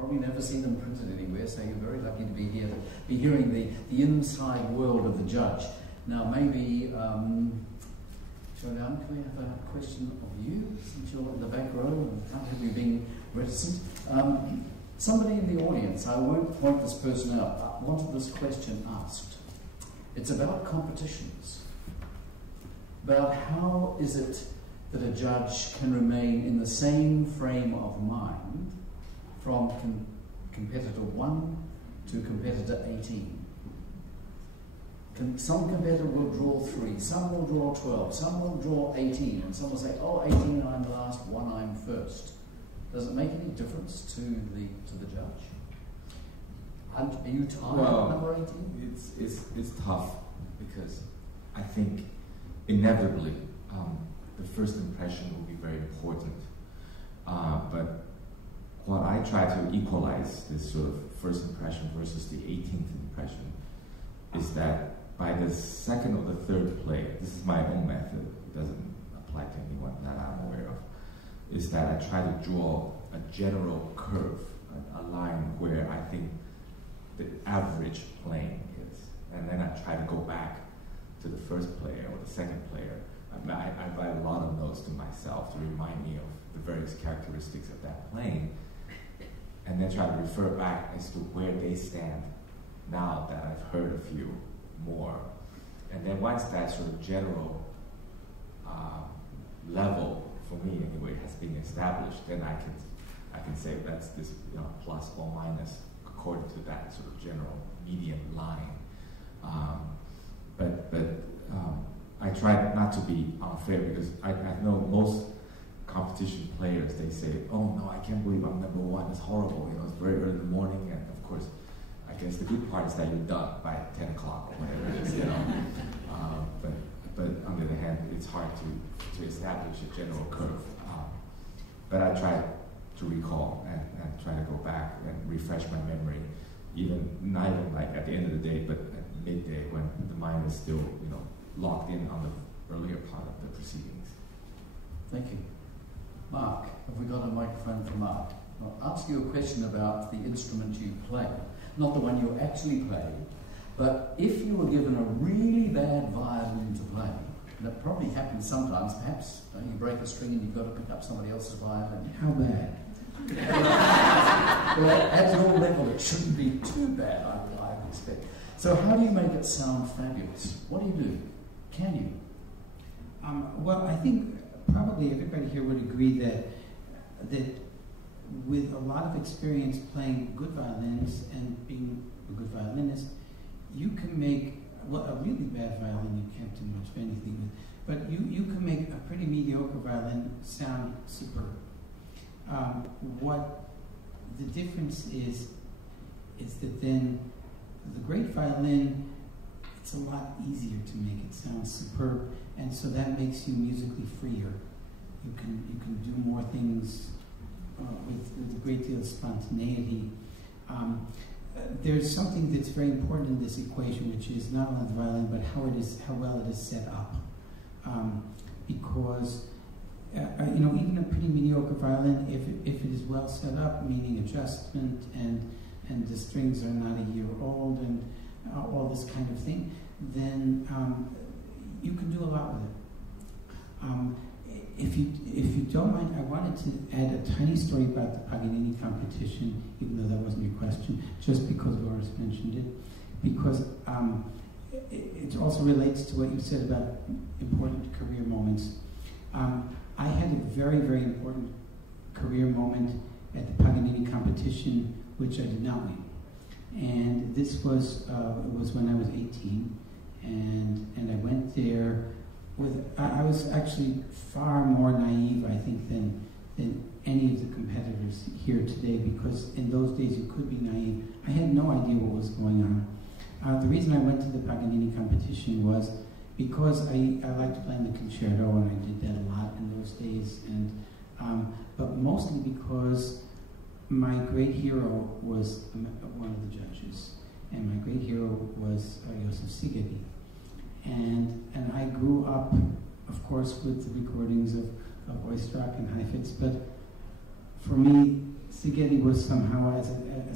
probably never seen them printed anywhere, so you're very lucky to be here, to be hearing the inside world of the judge. Now, maybe, Violin, can we have a question of you, since you're in the back row and can't have you being reticent? Somebody in the audience, I won't point this person out, wanted this question asked. It's about competitions. About how is it that a judge can remain in the same frame of mind from competitor 1 to competitor 18. Some competitor will draw 3, some will draw 12, some will draw 18, and some will say, oh, 18, I'm last, 1, I'm first. Does it make any difference to the judge? Are you tired of number 18? It's tough, because I think inevitably the first impression will be very important. But what I try to equalize this sort of first impression versus the 18th impression is that by the second or the third play, this is my own method, it doesn't apply to anyone that I'm aware of, is that I try to draw a general curve, a line where I think the average playing is. And then I try to go back to the first player or the second player. I write a lot of notes to myself to remind me of the various characteristics of that playing, and then try to refer back as to where they stand now that I've heard a few more. And then once that sort of general level, for me anyway, has been established, then I can say that's this, plus or minus according to that sort of general median line. But I try not to be unfair, because I know most competition players, they say, oh no, I can't believe I'm number 1, it's horrible, it's very early in the morning, and of course, I guess the good part is that you're done by 10 o'clock or whatever it is, but on the other hand, it's hard to establish a general curve. But I try to recall and try to go back and refresh my memory, not even like at the end of the day, but at midday when the mind is still, locked in on the earlier part of the proceedings. Thank you. Mark, have we got a microphone for Mark? I'll ask you a question about the instrument you play. Not the one you actually play, but if you were given a really bad violin to play, and that probably happens sometimes, perhaps you break a string and you've got to pick up somebody else's violin. How bad? Well, at your level, it shouldn't be too bad, I expect. So how do you make it sound fabulous? What do you do? Can you? Well, I think probably everybody here would agree that with a lot of experience playing good violins and being a good violinist, you can make, a really bad violin you can't do much of anything with, but you can make a pretty mediocre violin sound superb. What the difference is that then the great violin, it's a lot easier to make it sound superb, and so that makes you musically freer. You can do more things with a great deal of spontaneity. There's something that's very important in this equation, which is not only the violin, but how well it is set up. Because even a pretty mediocre violin, if it is well set up, meaning adjustment and the strings are not a year old and all this kind of thing, then you can do a lot with it. If you don't mind, I wanted to add a tiny story about the Paganini competition, even though that wasn't your question, just because Laura's mentioned it, because it also relates to what you said about important career moments. I had a very, very important career moment at the Paganini competition, which I did not win. And this was when I was 18, and I went there with, I was actually far more naive, I think, than any of the competitors here today, because in those days you could be naive. I had no idea what was going on. The reason I went to the Paganini competition was because I liked playing the concerto, and I did that a lot in those days, but mostly because my great hero was one of the judges, and my great hero was Josef Szigeti. And I grew up, of course, with the recordings of Oistrakh and Heifetz, but for me, Szigeti was somehow, as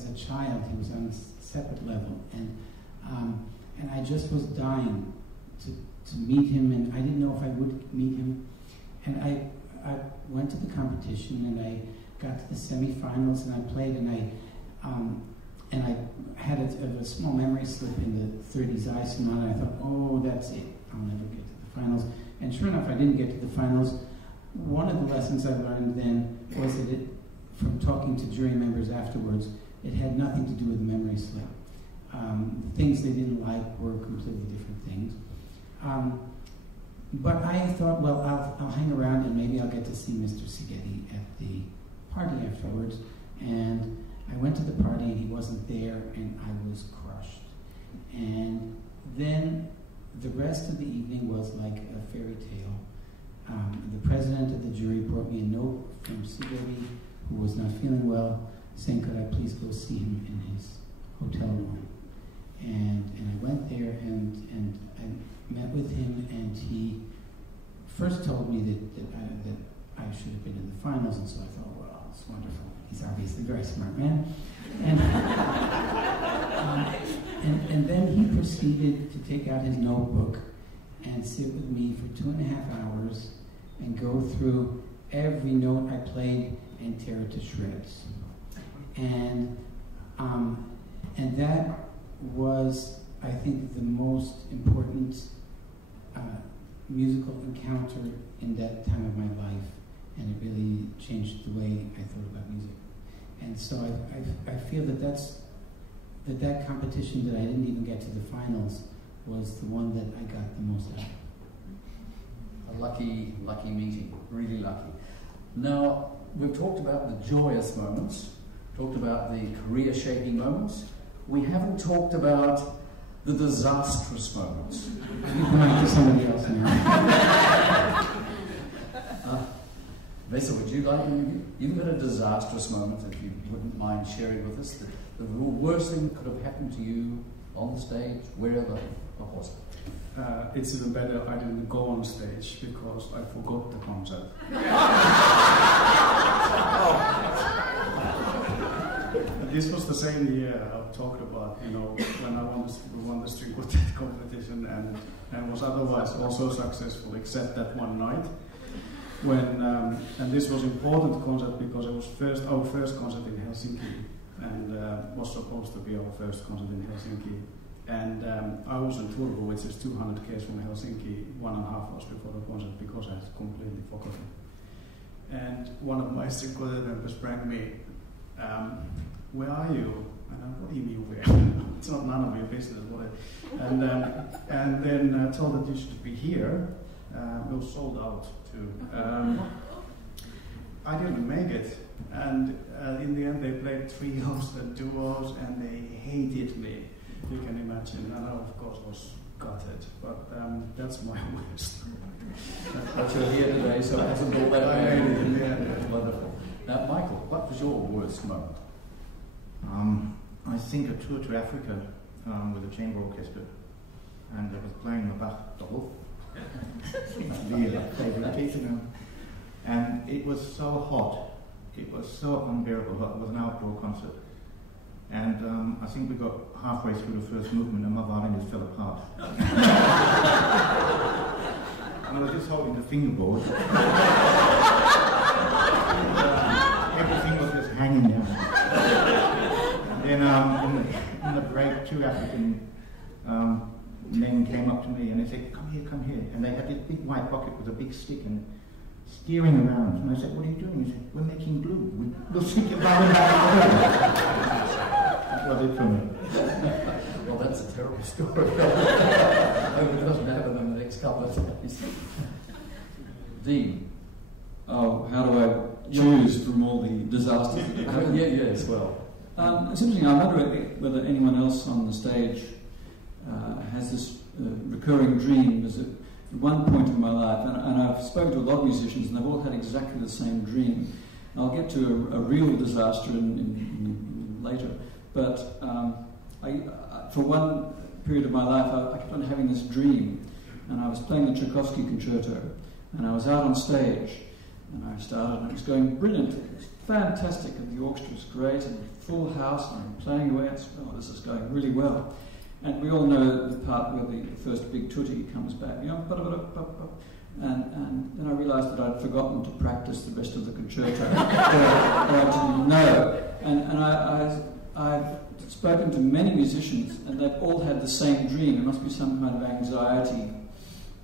a child, he was on a separate level, and I just was dying to meet him, and I didn't know if I would meet him. And I went to the competition, and I got to the semifinals, and I played, and I had a small memory slip in the 30s Eisenman, and I thought, oh, that's it, I'll never get to the finals. And sure enough, I didn't get to the finals. One of the lessons I learned then was that from talking to jury members afterwards, it had nothing to do with the memory slip. The things they didn't like were completely different things. But I thought, well, I'll hang around and maybe I'll get to see Mr. Szigeti at the party afterwards. And I went to the party and he wasn't there, and I was crushed. And then the rest of the evening was like a fairy tale. The president of the jury brought me a note from Szigeti, who was not feeling well, saying, could I please go see him in his hotel room? And I went there and I met with him, and he first told me that I should have been in the finals, and so I thought, well, it's wonderful. He's obviously a very smart man. And then he proceeded to take out his notebook and sit with me for 2.5 hours and go through every note I played and tear it to shreds. And that was, I think, the most important musical encounter in that time of my life, and it really changed the way I thought about music. And so I feel that competition that I didn't even get to the finals was the one that I got the most out of. A lucky meeting, really lucky. Now, we've talked about the joyous moments, talked about the career-shaping moments. We haven't talked about the disastrous moments. You can write to somebody else now. Vesa, would you like, you've got a disastrous moment, if you wouldn't mind sharing with us, the worst thing that could have happened to you on the stage, wherever, what was it? It's even better I didn't go on stage because I forgot the concert. This was the same year I talked about, when I won the string quartet competition, and was otherwise also successful, except that one night when, and this was important concert because it was our first concert in Helsinki, and was supposed to be our first concert in Helsinki. And I was in Turku, which is 200 km from Helsinki, 1.5 hours before the concert, because I had completely forgotten. And one of my string quartet members rang me, where are you? And I, what do you mean where? It's not none of your business. And then told that you should be here. We were sold out too. I didn't make it. And in the end they played trios and duos, and they hated me. You can imagine. And I, of course, was gutted. But that's my worst. But you're here today, so it hasn't all that bad. Wonderful. Now, Michael, what was your worst moment? I think a tour to Africa with a chamber orchestra, and I was playing the Bach double, the favorite piece, and it was so hot, it was so unbearable hot. It was an outdoor concert, and I think we got halfway through the first movement and my violin just fell apart. And I was just holding the fingerboard. Everything was just hanging down. Then in the break, 2 African men came up to me and they said, come here. And they had this big white bucket with a big stick and steering around. And I said, what are you doing? He said, we're making glue. We'll stick your violin back. That was it for me. Well, that's a terrible story. I hope it doesn't happen in the next couple of days. Dean. Oh, how do I choose from all the disasters that have happened? Yes, well. It's interesting, I wonder whether anyone else on the stage has this recurring dream. There's at one point in my life, and I've spoken to a lot of musicians, and they've all had exactly the same dream. And I'll get to a real disaster in later, but for one period of my life, I kept on having this dream, and I was playing the Tchaikovsky concerto, and I was out on stage, and I started, and it was going brilliantly. fantastic, and the orchestra was great, and full house, and I'm playing away, and oh, this is going really well. And we all know the part where the first big tutti comes back, you know, and then I realised that I'd forgotten to practice the rest of the concerto, or I didn't know. And I've spoken to many musicians, and they've all had the same dream. It must be some kind of anxiety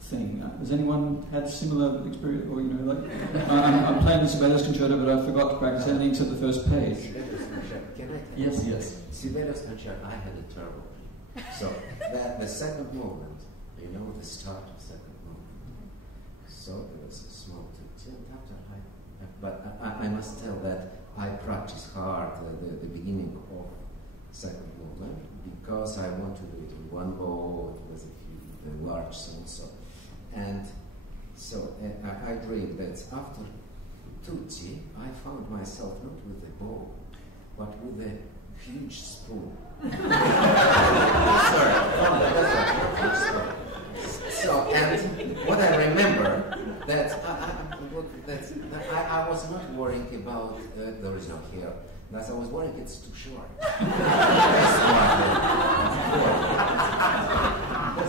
thing. Has anyone had similar experience? Or, you know, like, I'm playing the Sibelius concerto, but I forgot to practice anything except the first page. Can I? Yes, yes. Sibelius concerto, I had a terrible dream. So, the second movement, you know, the start of second movement. So, there was a small tutti, but I must tell that I practiced hard the beginning of second movement because I want to do it in one bow with a few large also. And so I dreamed that after tutti, I found myself not with a bow, but with a huge spoon. Sorry, huge spoon. So, and what I remember that I was not worrying about there is no hair. That I was worrying it's too short. That's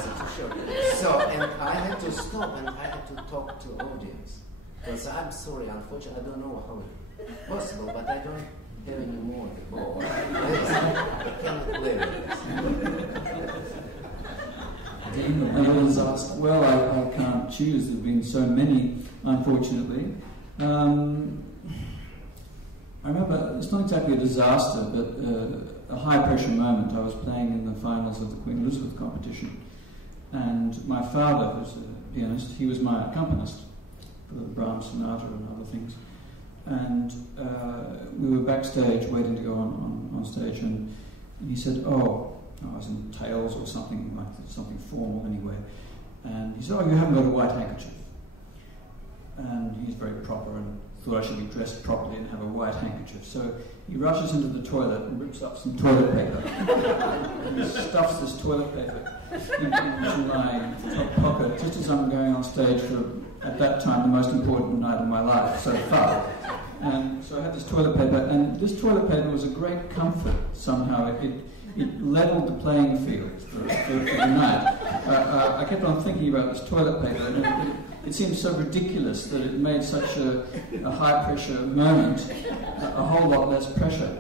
too short. So, and I had to stop and I had to talk to audience. Because I'm sorry, unfortunately, I don't know how it's possible, but I don't have any more to go. I cannot play with this. And I was asked, well, I can't choose. There have been so many, unfortunately. I remember, it's not exactly a disaster, but a high-pressure moment. I was playing in the finals of the Queen Elizabeth competition, and my father, who's a pianist, he was my accompanist for the Brahms Sonata and other things. And we were backstage waiting to go on stage, and he said, oh, I was in tails or something, like something formal anyway. And he said, oh, you haven't got a white handkerchief. And he's very proper and thought I should be dressed properly and have a white handkerchief. So he rushes into the toilet and rips up some toilet paper. And he stuffs this toilet paper into my top pocket just as I'm going on stage for, at that time, the most important night of my life so far. And so I had this toilet paper, and this toilet paper was a great comfort somehow. It leveled the playing field for the night. I kept on thinking about this toilet paper, and it seemed so ridiculous that it made such a high-pressure moment a whole lot less pressure.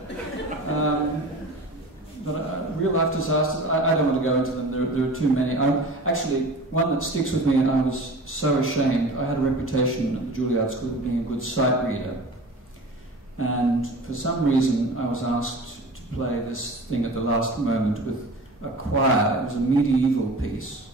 But real-life disasters, I don't want to go into them. There are too many. Actually, one that sticks with me, and I was so ashamed. I had a reputation at the Juilliard School of being a good sight reader. And for some reason, I was asked to play this thing at the last moment with a choir. It was a medieval piece.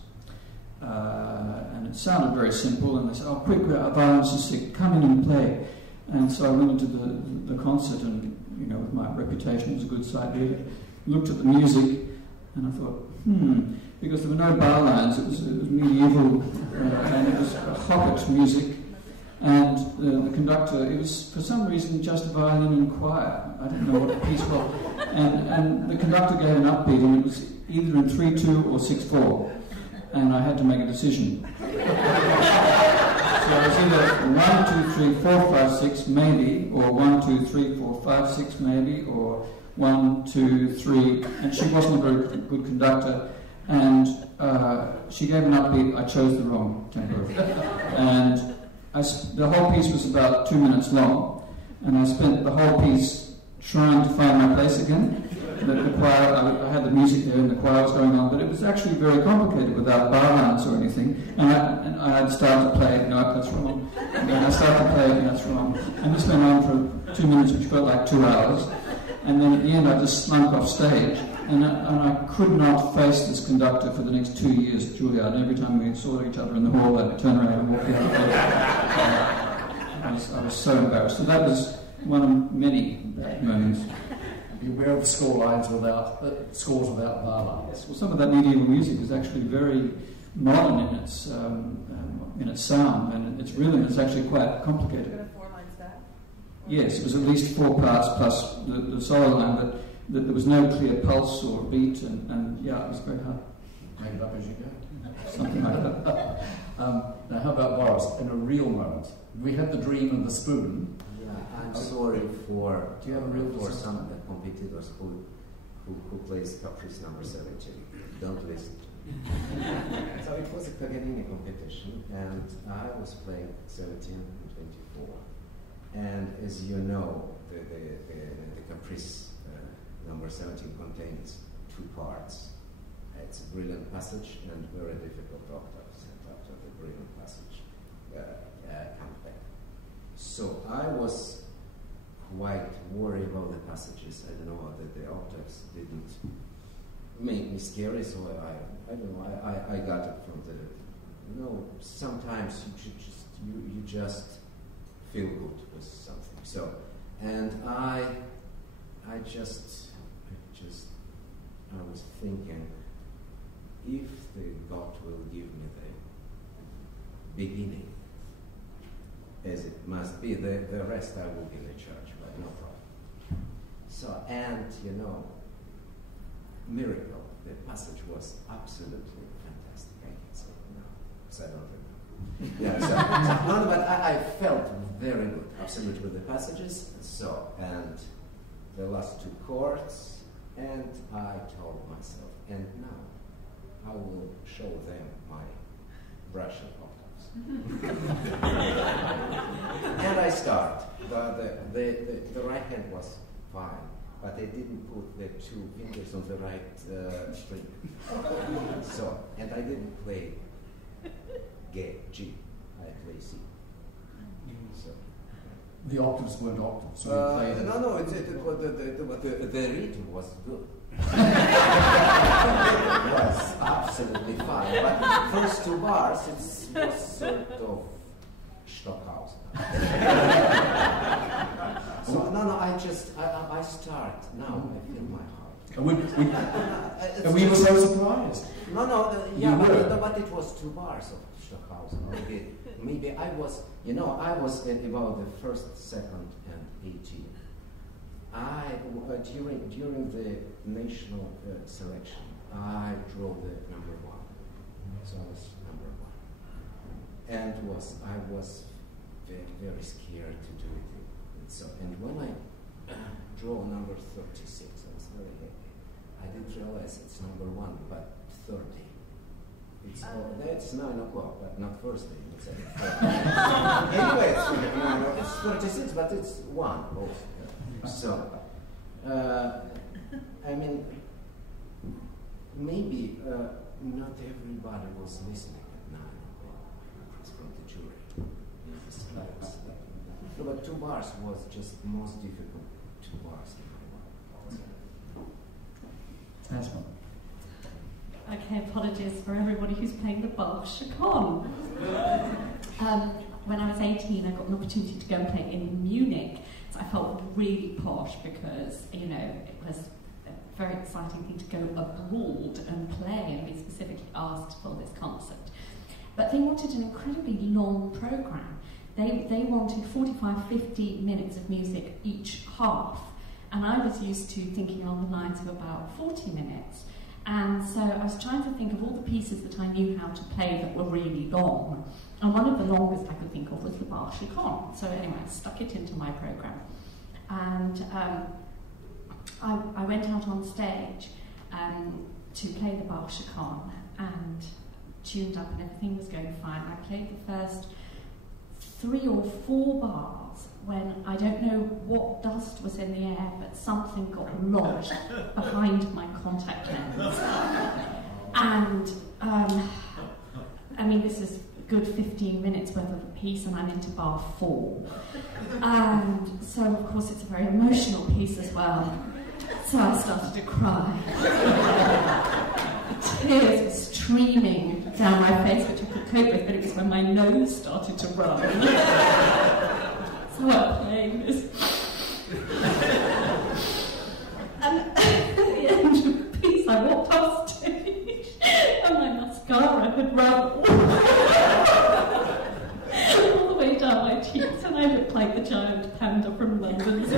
And it sounded very simple, and they said, oh, quick, our violins are sick, come in and play. And so I went into the concert, and, you know, with my reputation as a good sight reader, looked at the music, and I thought, because there were no bar lines, it was medieval, and it was Hoppet music, and the conductor, it was, for some reason, just violin and choir. I didn't know what the piece was. And the conductor gave an upbeat, and it was either in 3/2 or 6/4. And I had to make a decision. So it was either 1, 2, 3, 4, 5, 6 maybe, or 1, 2, 3, 4, 5, 6 maybe, or 1, 2, 3, and she wasn't a very good conductor, and she gave an upbeat. I chose the wrong tempo. And the whole piece was about 2 minutes long, and I spent the whole piece trying to find my place again. The choir, I had the music there and the choir was going on, but it was actually very complicated without bar lines or anything. And I'd start to play it, no, that's wrong. And then I started to play it, that's wrong. And this went on for 2 minutes, which felt like 2 hours. And then at the end, I just slunk off stage. And I could not face this conductor for the next 2 years at Juilliard. And every time we saw each other in the hall, I'd turn around and walk out. I was so embarrassed. So that was one of many moments. Beware of score lines without scores without bar lines. Well, some of that medieval music is actually very modern in its sound, and its rhythm is actually quite complicated. Go to 4 lines back? Yes, it was at least 4 parts plus the solo line, but there was no clear pulse or beat, and yeah, it was very hard. Make it up as you go. Something like that. Now, how about Boris? In a real moment, we had the dream of the spoon. I'm sorry for Do you have a real for disaster? some competitors who plays Caprice number 17. Don't listen. So it was a Paganini competition, and I was playing 17 and 24. And as you know, the Caprice number 17 contains two parts. It's a brilliant passage and very difficult octaves, and after the brilliant passage comes back. So I was quite worried about the passages. I don't know that the octaves didn't make me scary, so I don't know. I got it from the. You know, sometimes you just feel good with something. So, and I was thinking, if the God will give me the beginning, as it must be, the rest I will be the church, but no problem. So, and you know, miracle, the passage was absolutely fantastic. I can say it now, because I don't remember. Yeah, no, but I felt very good, absolutely, with the passages. So, and the last two chords, and I told myself, and now I will show them my Russian octaves. And I start. The right hand was fine, but I didn't put the two fingers on the right string. So, and I didn't play G. I play C. So. The octaves weren't octaves, so you played. No, the rhythm was good. It was absolutely fine, but the first two bars it was sort of Stockhausen. So I start now. I feel my heart. And we were so surprised. But it was 2 bars of Stockhausen. Maybe I was at about the first, second, and 18. During the national selection, I drew the number 1. So I was number 1, and I was very, very scared to do it. And when I drew number 36, I was very happy. I didn't realize it's number 1, but 30. That's 9 o'clock, but not Thursday. Anyway, it's 36, but it's 1 also. So, I mean, maybe not everybody was listening at 9 o'clock from the jury. No, but 2 bars was just the most difficult 2 bars in my life. Asma. Okay, apologies for everybody who's playing the Bach Chaconne. When I was 18, I got an opportunity to go and play in Munich. So I felt really posh because, it was a very exciting thing to go abroad and play and be specifically asked for this concert. But they wanted an incredibly long program. They wanted 45, 50 minutes of music each half. And I was used to thinking on the lines of about 40 minutes. And so I was trying to think of all the pieces that I knew how to play that were really long. And one of the longest I could think of was the Bach Chaconne. So anyway, I stuck it into my program. And I went out on stage to play the Bach Chaconne and tuned up and everything was going fine. I played the first 3 or 4 bars when I don't know what dust was in the air, but something got lodged behind my contact lens. And I mean, this is a good 15 minutes worth of a piece, and I'm into bar 4. And so, of course, it's a very emotional piece as well. So I started to cry. Tears were streaming down my face, which I could cope with, but it was when my nose started to run. So I'm playing this. And at the end of the piece, I walked off stage, and my mascara had run all the way down my cheeks, and I looked like the giant panda from London Zoo.